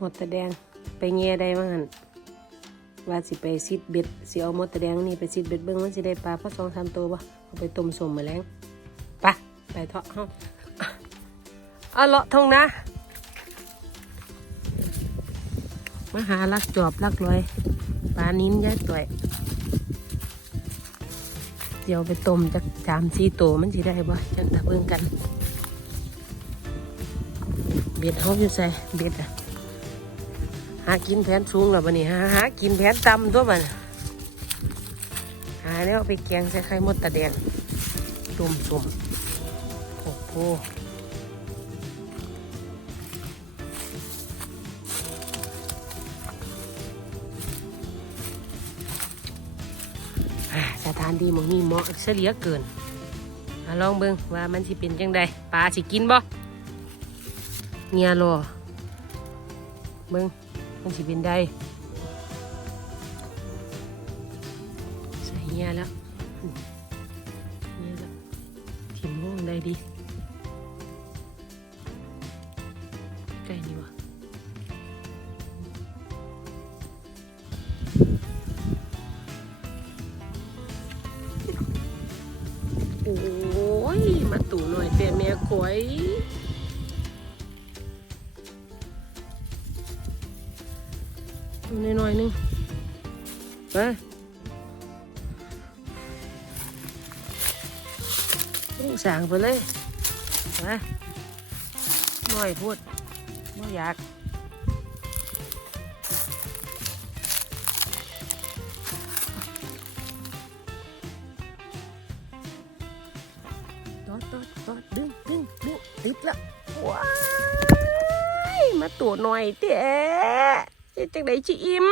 มดตะแดงไปเงียได้มั้งหันว่าสิไปซิดเบ็ดสิเอามดตะแดงนี่ไปซิดเบ็ดเบิ้งมันสิได้ปลาเพราะสองสามตัวบ่เอาไปต้มสมมาแล้งไปไปเถาะเฮาเอาเลาะทงนะ มาหาลักจอบลักลอยปลานิ้นย้ายต่อยเดี๋ยวไปต้มจากสามสี่ตัวมันสิได้บ่จังตะเบิ่งกัน เบ็ดเขาอยู่ใส่เบ็ดอะ หากินแผนสูงแล้วบันนี้หาหากินแผนต่ำตัวบันหาแล้วไปแกงใส่ไข่มดตะแดงตุ่มตุ่มโอ้โหอาสถานที่มองนี้เหมาะเสียเหลือเกินมาลองเบิ่งว่ามันสิเป็นจังใดปลาสิกินบ่เงียรอเบิ่ง มันสิเป็นได้ใส่เงียแล้วเงียแล้วถิ่มห้องได้ดีใกล้นี่วะโอ้ยมาตู่หน่อยแต่แม่ขวย ดูหน่อยๆนึงไปลูกสางไปเลยไปหน่อยพูดไม่อยากตอดตอดตอดดึงดึงดึงติดละว้ายมาตัวหน่อยเต๋เฮ็ดจังไดจิอิ่ม